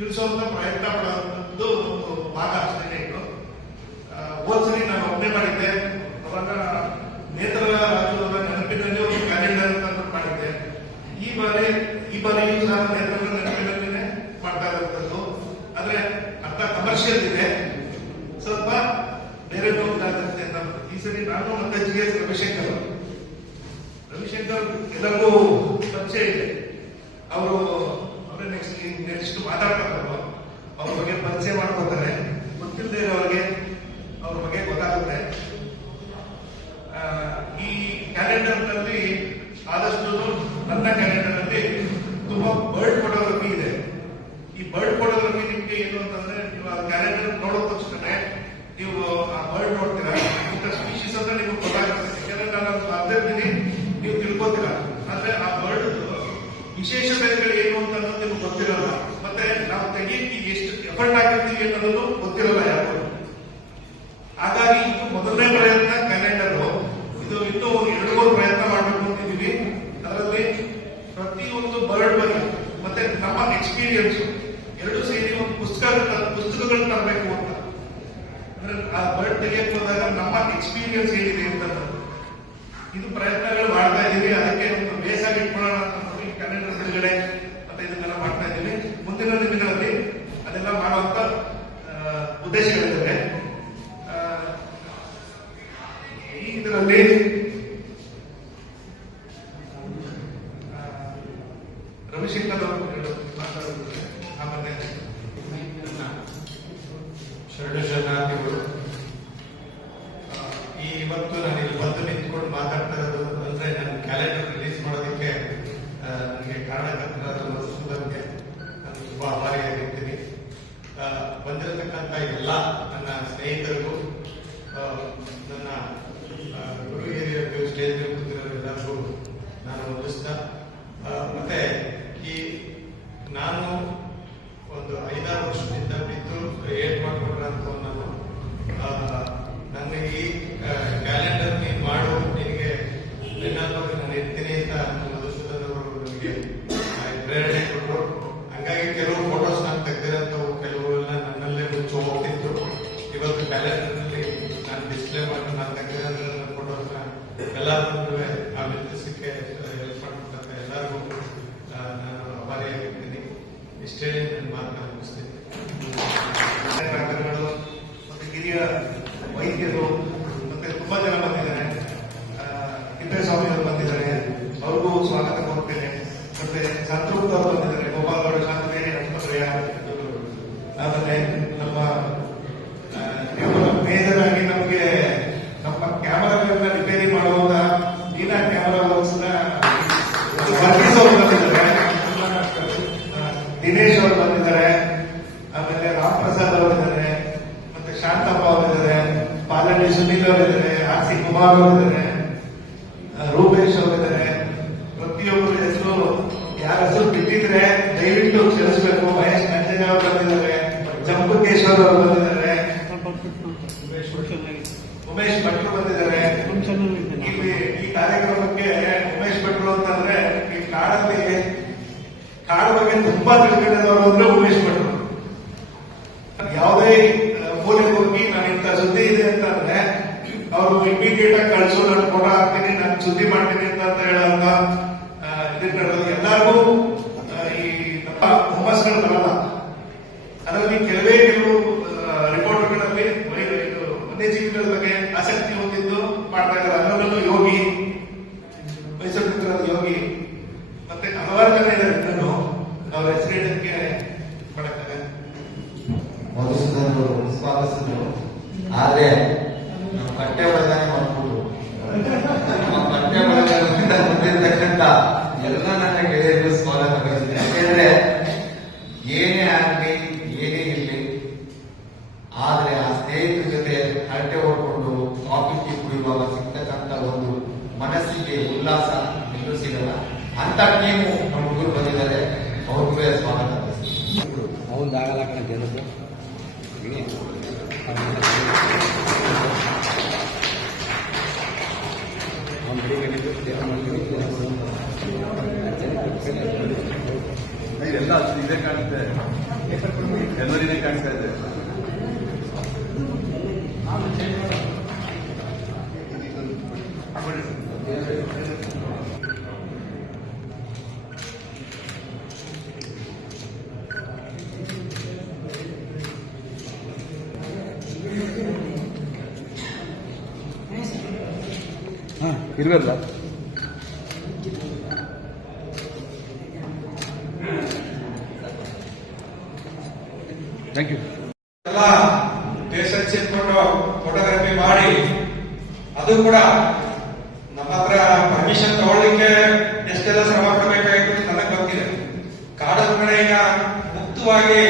ತಿಳಿಸುವಂತ ಪ್ರಯತ್ನ ಪಡೋದು ಒಂದು ಭಾಗ ಅಷ್ಟೇ ಇದು. ಹೋದ್ಸರಿ ನಾನು ಒಪ್ಪನೆ ಮಾಡಿದ್ದೆ. ಅವಾಗ ನೇತ್ರ ರಾಜ್ಯದ ನೆನಪಿನಲ್ಲಿ ಒಂದು ಕ್ಯಾಲೆಂಡರ್ ಅಂತ ಮಾಡಿದ್ದೆ. ಈ ಬಾರಿ, ಈ ಬಾರಿಯೂ ಸಹ ನೇತ್ರದ ನೆನಪಿನಲ್ಲಿನೇ ಮಾಡ್ತಾ ಇರುವಂತದ್ದು ಆದ್ರೆ ಅರ್ಥ ಕಮರ್ಷಿಯಲ್ ಇದೆ. ಸ್ವಲ್ಪ ಬೇರೆ ಆಗುತ್ತೆ ಅಂತ ಈ ಸರಿ ನಾನು ಮತ್ತೆ ಜಿ ಎಸ್ ರವಿಶಂಕರ್ ರವಿಶಂಕರ್ ಎಲ್ಲರಿಗೂ ಪರಿಚಯ ಇದೆ. ಅವರೇ ನೆಕ್ಸ್ಟ್ ನೆಕ್ಸ್ಟ್ ಮಾತಾಡ್ತಾರೆ ಅವ್ರ ಬಗ್ಗೆ ಪರಿಚಯ ಮಾಡ್ಕೋತಾರೆ. ಗೊತ್ತಿಲ್ಲದೆ ಇರೋರಿಗೆ ಅವ್ರ ಬಗ್ಗೆ ಗೊತ್ತಾಗುತ್ತೆ. ಈ ಕ್ಯಾಲೆಂಡರ್ನಲ್ಲಿ ಆದಷ್ಟು ನನ್ನ ಕ್ಯಾಲೆಂಡರ್ನಲ್ಲಿ ತುಂಬಾ ಬರ್ಡ್ ಫೋಟೋಗ್ರಫಿ ಇದೆ. ಈ ಬರ್ಡ್ ಫೋಟೋಗ್ರಫಿ ನಿಮ್ಗೆ ಏನು ಅಂತಂದ್ರೆ ನೀವು ಆ ಕ್ಯಾಲೆಂಡರ್ ನೋಡೋ ತಕ್ಷಣ ನೀವು ಆ ಬರ್ಡ್ ನೋಡ್ತೀರಾ? ಇಂಥ ಸ್ಪೀಶೀಸ್ ಅಂತ ನಿಮ್ಗೆ ಗೊತ್ತಾಗುತ್ತೆ. ಯಾಕಂದ್ರೆ ನಾನು ಅದು ಬರ್ದಿರ್ತೀನಿ ನೀವು ತಿಳ್ಕೊತೀರಾ. ಆದ್ರೆ ಆ ಬರ್ಡ್ ವಿಶೇಷತೆಗಳು ಏನು ಅಂತ ನಿಮ್ಗೆ ಗೊತ್ತಿರಲ್ಲ. ಮತ್ತೆ ನಾವು ತೆಗಿಯಕ್ಕೆ ಎಫರ್ಟ್ ಅನ್ನೋದು ಗೊತ್ತಿರಲ್ಲ ಯಾರು. ಹಾಗಾಗಿ ಇದು ಮೊದಲನೇ ಪ್ರಯತ್ನ ಕ್ಯಾಲೆಂಡರ್. ಇದು ಇನ್ನೂ ಎರಡು ಮೂರು ಪ್ರಯತ್ನ ಮಾಡಬೇಕು ಅಂತಿದ್ದೀವಿ. ಅದರಲ್ಲಿ ಪ್ರತಿಯೊಂದು ಬರ್ಡ್ ಬಗ್ಗೆ, ಮತ್ತೆ ನಮ್ಮ ಎಕ್ಸ್ಪೀರಿಯನ್ಸ್ ಎರಡು ಸೇರಿ ಒಂದು ಪುಸ್ತಕ ಪುಸ್ತಕಗಳು ತರಬೇಕು ಅಂತ. ಅಂದ್ರೆ ಆ ಬರ್ಡ್ ತೆಗೆಯಕ್ಕೆ ಹೋದಾಗ ನಮ್ಮ ಎಕ್ಸ್ಪೀರಿಯನ್ಸ್ ಏನಿದೆ ಅಂತ ಇದು ಪ್ರಯತ್ನಗಳು ಮಾಡ್ತಾ ಇದ್ದೀವಿ ಅದಕ್ಕೆ ಒಂದು ಬೇಸ್ ಆಗಿ ಇಟ್ಕೊಳ್ಳೋಣ ಅಂತ ಕ್ಯಾಲೆಂಡರ್ ಬಿಡುಗಡೆ ಮತ್ತೆ ಇದನ್ನೆಲ್ಲ ಮಾಡ್ತಾ ಇದ್ದೀವಿ ಮುಂದಿನ ದಿನಗಳಲ್ಲಿ ಅದೆಲ್ಲ ಮಾಡುವಂತ ಆ, ಉದ್ದೇಶಗಳಿದ್ದಾವೆ ಆ, ಈ ಇದರಲ್ಲಿ ಆ, ರವಿಶಂಕರ್ ಅವರು ಹೇಳೋದು ಮಾತಾಡೋದು ಆಮೇಲೆ ಶರಣ ಶರಣಾರ್ಥಿಗಳು ಆ, ಈ ಇವತ್ತು ನಾನು ಇಲ್ಲಿ ಬಂದು ನಿಂತ್ಕೊಂಡು ಮಾತಾಡ್ತಾ ಇರೋದು ಅಂದ್ರೆ ನನ್ನ ಕ್ಯಾಲೆಂಡರ್ ರಿಲೀಸ್ ಮಾಡೋದಕ್ಕೆ ಆ, ನನಗೆ ಕಾರಣಕರ್ತರಾದ ಮಧುಸೂದನ್ಗೆ ನಾನು ತುಂಬಾ ಆಭಾರಿಯಾಗಿರ್ತೀನಿ ಆ, ಬಂದಿರತಕ್ಕಂಥ ಎಲ್ಲ ನನ್ನ ಸ್ನೇಹಿತರಿಗೂ ನನ್ನ ಡಿಸ್ಪ್ಲೇ ಮಾಡಿ ನಾನು ತೆಗೆದಿರೋ ಫೋಟೋಸ್ನ ಎಲ್ಲರಿಗೂ ಆ ಬಿಸ್ನೆಸ್ಗೆ ಹೆಲ್ಪ್ ಮಾಡ್ಕೊಟ್ಟಂತ ಎಲ್ಲರಿಗೂ ಆ, ನಾನು ಆಭಾರಿಯಾಗಿರ್ತೀನಿ. ಇಷ್ಟೇ ನನ್ನ ಮಾತನ್ನ ಮುಗಿಸ್ತೀನಿ. ಕಾಡು ಬಗ್ಗೆ ತುಂಬಾ ತಿಳ್ಕೊಂಡಿದ್ದವರು ಅಂದ್ರೆ ಉಮೇಶ್ ಭಟ್ರು ಯಾವುದೇ ಮೂಲೆ ಹೋಗಿ ನಾನು ಸುದ್ದಿ ಇದೆ ಅಂತಂದ್ರೆ, ಅವರು ಇಮಿಡಿಯೇಟ್ ಆಗಿ ಕಳಿಸೋ ನಾನು ಫೋಟೋ ಹಾಕ್ತೀನಿ, ನಾನು ಸುದ್ದಿ ಮಾಡ್ತೀನಿ ಅಂತ ಅಂತ ಹೇಳೋಂತ ಇದನ್ನ ಎಲ್ಲರಿಗೂ ಪಾಲಿಸಿದ್ರು. ಆದ್ರೆ ನಮ್ಮ ಕಟ್ಟೆ ಬದಲಾವಣೆ ಮಾಡ್ಬಿಟ್ಟು ನಮ್ಮ ಕಟ್ಟೆ ಬದಲಾವಣೆ ಬಂದಿರತಕ್ಕಂಥ ಎಲ್ಲ ನನಗೆ ಇದೇ ಕಾಣುತ್ತೆ ಜನವರಿನೇ ಕಾಣಿಸ್ತಾ ಇದೆ ಇರುವಲ್ಲ ಥ್ಯಾಂಕ್ ಯು ಎಲ್ಲ ದೇಶ ಫೋಟೋಗ್ರಫಿ ಮಾಡಿ, ಅದು ಕೂಡ ನಮ್ಮ ಹತ್ರ ಪರ್ಮಿಷನ್ ತಗೊಳ್ಳಿಕ್ಕೆ ಎಷ್ಟೆಲ್ಲ ಶ್ರಮ ಪಡಬೇಕಾಗಿತ್ತು ಅಂತ ನನಗೆ ಗೊತ್ತಿದೆ. ಕಾಡದ ಕಡೆ ಈಗ ಮುಕ್ತವಾಗಿ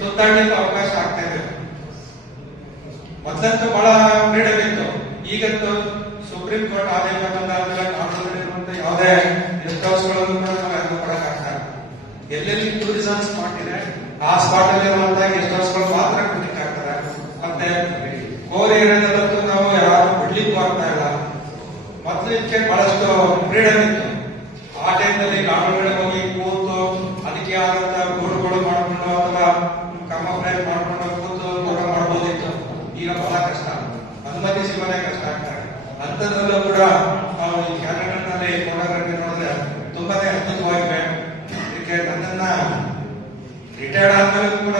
ಸುತ್ತಾಡಲಿಕ್ಕೆ ಅವಕಾಶ ಆಗ್ತಾ ಇದೆ. ಮೊದಲಂತೂ ಬಹಳ ಫ್ರೀಡಮ್ ಇತ್ತು. ಈಗಂತೂ ಸುಪ್ರೀಂ ಕೋರ್ಟ್ ಆದೇಶ ಬಂದಾದ್ಮೇಲೆ ಯಾವುದೇ ಗೆಸ್ಟ್ ಹೌಸ್ಗಳನ್ನು ಕೂಡ ನಾವು. ಎಲ್ಲೆಲ್ಲಿ ಟೂರಿಸಂ ಆ ಸ್ಪಾಟ್ ಅಲ್ಲಿರುವಂತಹ ಗೆಸ್ಟ್ ಹೌಸ್ಗಳು ಮಾತ್ರ ಕೊಡ್ಲಿಕ್ಕೆ ಆಗ್ತಾರೆ ಮತ್ತೆ ಕೋರಿ ಏರಿಯಾದಲ್ಲಂತೂ ನಾವು ಯಾರು ಬಿಡ್ಲಿಕ್ಕೂ ಆಗ್ತಾ ಇಲ್ಲ. ಮೊದಲಿಕ್ಕೆ ಬಹಳಷ್ಟು ಫ್ರೀಡಮ್ ಇತ್ತು. ಆ ಟೈಮ್ನಲ್ಲಿ ಗಾಡುಗಳಿಗೆ ಹೋಗಿ ಕೂತು ಅದಕ್ಕೆ ಆದಂತ ಗೋಡುಗಳು ಮಾಡಿಕೊಂಡು ಅಥವಾ ಕರ್ಮಫ್ರೈಸ್ ಮಾಡಿಕೊಂಡು ಕೂತು ತೋಟ ಮಾಡ್ಬೋದಿತ್ತು. ಈಗ ಬಹಳ ಕಷ್ಟ. ಅನುಮತಿ ಸಿಗೋದೇ ಕಷ್ಟ ಆಗ್ತಾರೆ ಅಂಥದ್ರಲ್ಲೂ ಕೂಡ ನಾವು ಈ ಕ್ಯಾಲೆಂಡರ್ನಲ್ಲಿ ಫೋಟೋಗ್ರಫಿ ನೋಡಿದ್ರೆ ತುಂಬಾನೇ ರಿಟೈರ್ಡ್ ಆದ್ಮೇಲೆ ಕೂಡ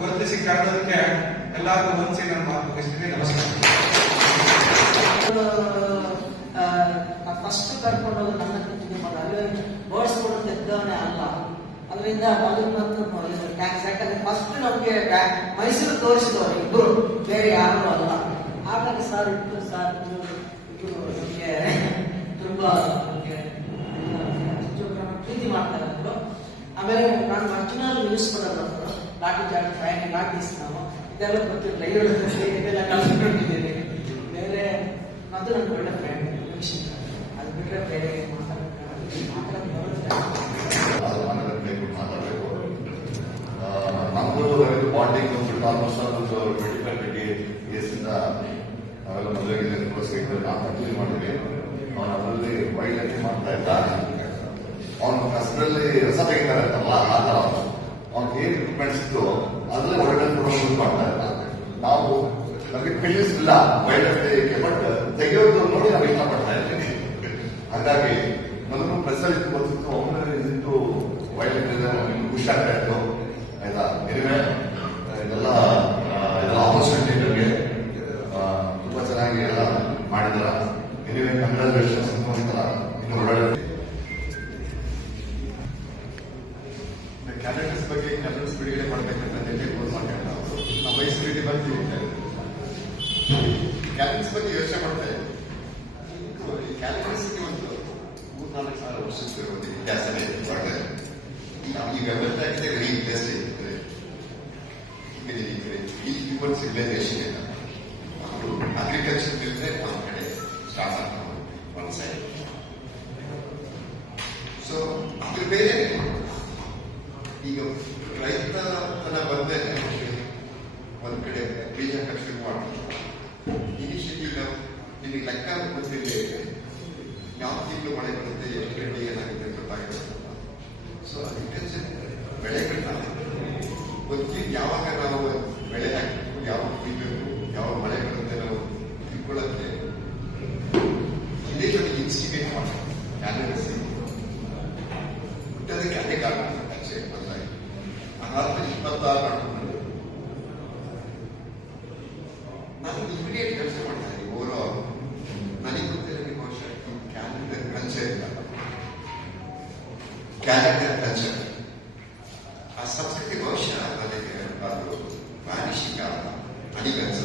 ಗುರುತಿಸಿ ಕರೆದಕ್ಕೆ ಎಲ್ಲರಿಗೂ ಹೊಂದಿಸಿ ನನ್ನ ಮಾತು ಮುಗಿಸ್ತೀನಿ. ನಮಸ್ಕಾರ. ಫಸ್ಟ್ ಕರ್ಕೊಂಡು ಅಲ್ಲಿ. ಅದರಿಂದ ಮೊದಲು ಮತ್ತು ಟ್ಯಾಕ್ಸ್ ಯಾಕಂದ್ರೆ ಫಸ್ಟ್ ನಮಗೆ ಮೈಸೂರು ತೋರಿಸಿದವರು ಇಬ್ರು. ಬೇರೆ ಯಾರು ಅಲ್ಲ. ಆಮೇಲೆ ಸರ್ ಇಟ್ಟು ಸರ್ ನಮಗೆ ತುಂಬಾ ಪ್ರೀತಿ ಮಾಡ್ತಾರೆ. ಆಮೇಲೆ ನಾನು ಒರಿಜಿನಲ್ ನ್ಯೂಸ್ ಕೊಡೋದು ಲಾಠಿ ಚಾರ್ಜ್ ಫ್ಯಾನ್ ಲಾಠೀಸ್ ನಾವು ಇದೆಲ್ಲ ಗೊತ್ತಿಲ್ಲ. ಇವರು ಇದೆಲ್ಲ ಬೇರೆ ಮತ್ತು ನನ್ನ ಒಳ್ಳೆ ಫ್ರೆಂಡ್ ಅದು ಬಿಟ್ಟರೆ ಬೇರೆ ನಮ್ಮದು ಬಾಂಡಿಂಗ್ ಬಂದ್ಬಿಟ್ಟು ಆಲ್ಮೋಸ್ಟ್ ಒಂದು ನಾವು ಕಂಟಿನ್ಯೂ ಮಾಡಿದ್ವಿ ಅವನ ಅದರಲ್ಲಿ ವೈಲ್ಡ್ ಮಾಡ್ತಾ ಇದ್ದ. ಅವನ ಕಸದಲ್ಲಿ ರಸ ಅಂತಲ್ಲ ಆ ಥರ ಅವ್ನಿಗೆ ಏನ್ ಅದರಲ್ಲಿ ಒಳ್ಳೆ ಫೋಟೋ ಮಾಡ್ತಾ ಇದ್ದ ನಾವು ನಮಗೆ ಫಿಲಿಮ್ಸ್ ಇಲ್ಲ ಒಂದು ಕಡೆ ಸ್ಟಾರ್ಟ್ ಆಗ್ತಾರೆ ಒಂದು ಸೈಡ್ ಸೊ ಅದ್ರ ಬೇರೆ ಈಗ ರೈತನ ಬಂದ್ರೆ ಒಂದು ಕಡೆ ಬೀಜ ಕೃಷಿ ಮಾಡ್ತಾರೆ ಇನಿಷಿಯೇಟಿವ್ ಇಲ್ಲಿ ಲೆಕ್ಕ ಗೊತ್ತಿದೆ ಯಾವ ತಿಂಗಳು ಮಳೆ ಬರುತ್ತೆ ಎಷ್ಟು ಗಂಟೆ ಏನಾಗುತ್ತೆ ಗೊತ್ತಾಗುತ್ತೆ ಸೊ ಅದಕ್ಕೆ ಬೆಳೆಗಳನ್ನ ಗೊತ್ತಿ ಯಾವಾಗ ನಾವು ಬೆಳೆ ಹಾಕಬೇಕು ಯಾವಾಗ ಕುಯ್ಬೇಕು ಯಾವಾಗ ಮಳೆ ಬರುತ್ತೆ ನಾವು ತಿಳ್ಕೊಳ್ಳೋಕ್ಕೆ ಇದೇ ನಮಗೆ ಇನ್ಸ್ಟಿಗೇಟ್ ಮಾಡಿ ಕ್ಯಾಲೆಂಡರ್ಸ್ ಹುಟ್ಟೋದಕ್ಕೆ ಅದೇ ಕಾರಣ ಆಕ್ಚುಲಿ ಬದಲಾಗಿ ಅದಾದ್ಮೇಲೆ ಇಪ್ಪತ್ತಾರು ಮಾಡ್ಕೊಂಡು ನಾನು ಇಮಿಡಿಯೇಟ್ ಕೆಲಸ ಮಾಡ್ತಾ ಇದ್ದೀನಿ ಓವರ್ ನನಗೆ ಗೊತ್ತಿರೋ ಬಹುಶಃ ಕ್ಯಾಲೆಂಡರ್ ಕಲ್ಚರ್ ಇಲ್ಲ ಕ್ಯಾಲೆಂಡರ್ ಕಲ್ಚರ್ ಆ ಸಂಸ್ಕೃತಿ ಬಹುಶಃ ನನಗೆ ಅದು ವ್ಯಾನಿಷಿಂಗ್ ಆಗ ನನಗೆ ಅನ್ಸುತ್ತೆ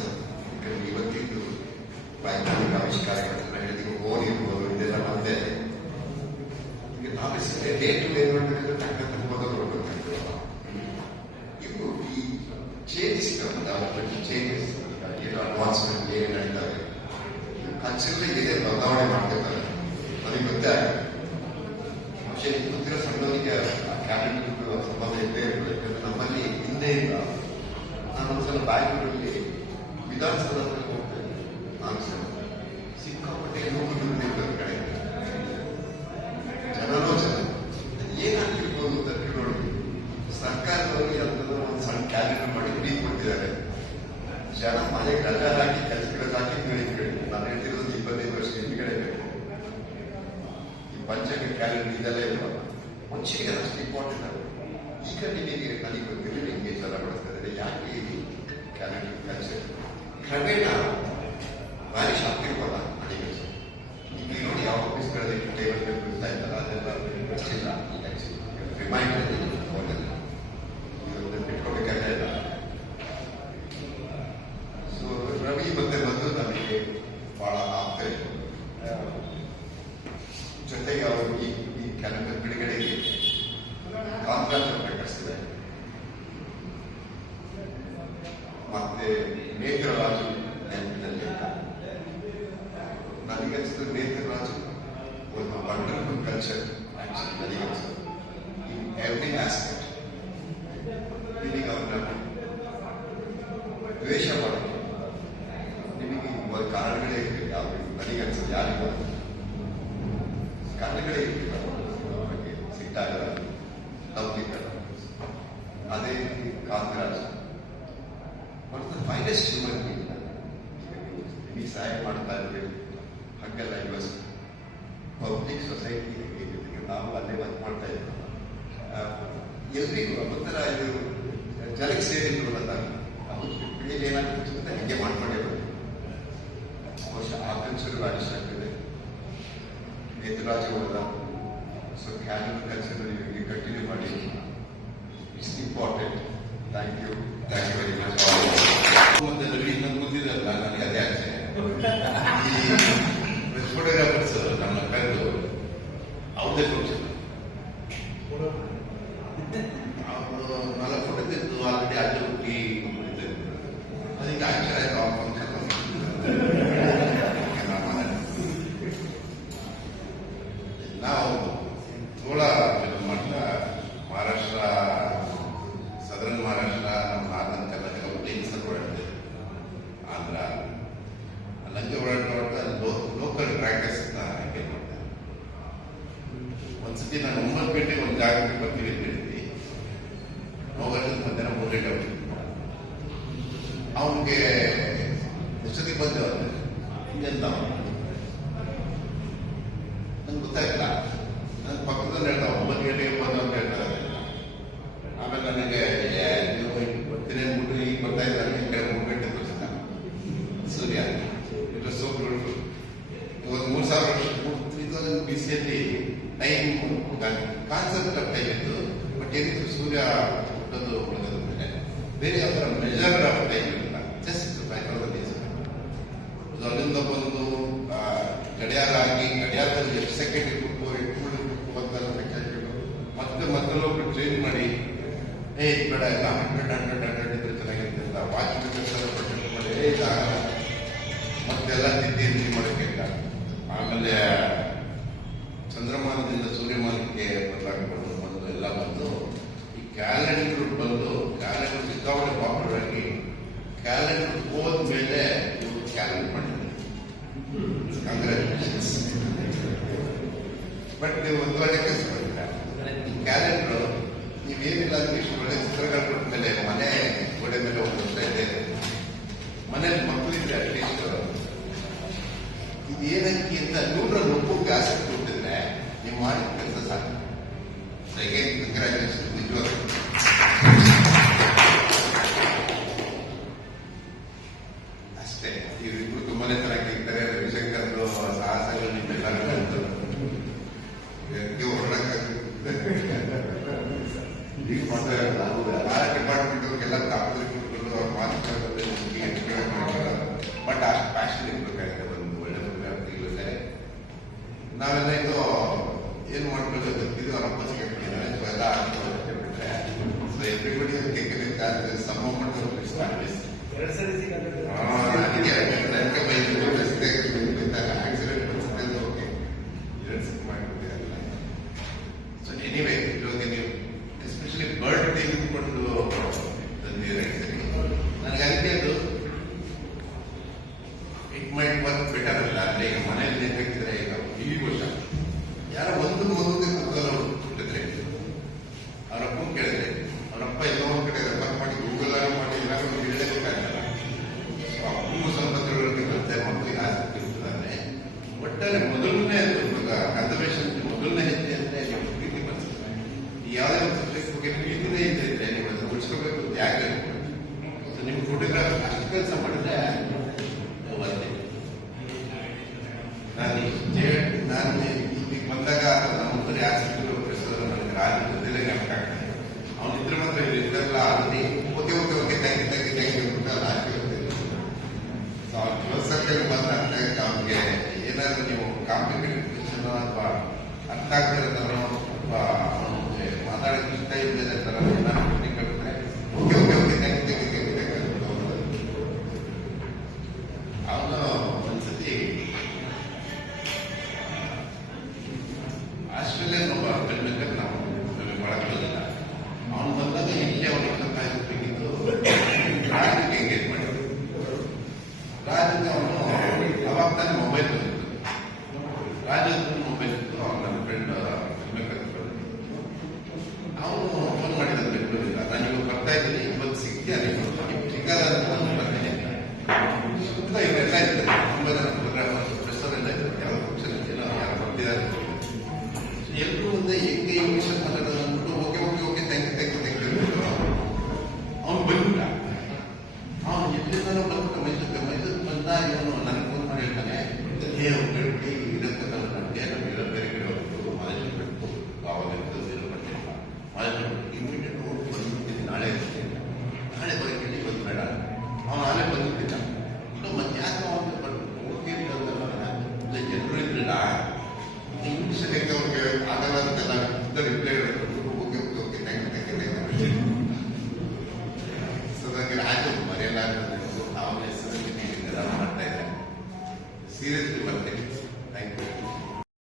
ರಾಜಶೇಖರ್ ನೇತರಾಜ ಅವರ ಸೊ ಕ್ಯಾನಲ್ ಕೆಲಸನ ಇವರಿಗೆ ಕಂಟಿನ್ಯೂ ಮಾಡಿ it's important thank you thank you very much ಮತ್ತು ಇನ್ನೊಂದು ஏய் இப்பட எல்லாம் ஹண்ட்ரட் ஹண்ட்ரட் ஹண்ட்ரட் பிரச்சனைகள் இருந்தால் வாட்சிட்டு சொல்லப்பட்டிருக்கும் ನಾವೆಲ್ಲ ಇದು ಏನು ಮಾಡ್ತೀವಿ Yeah, Deus.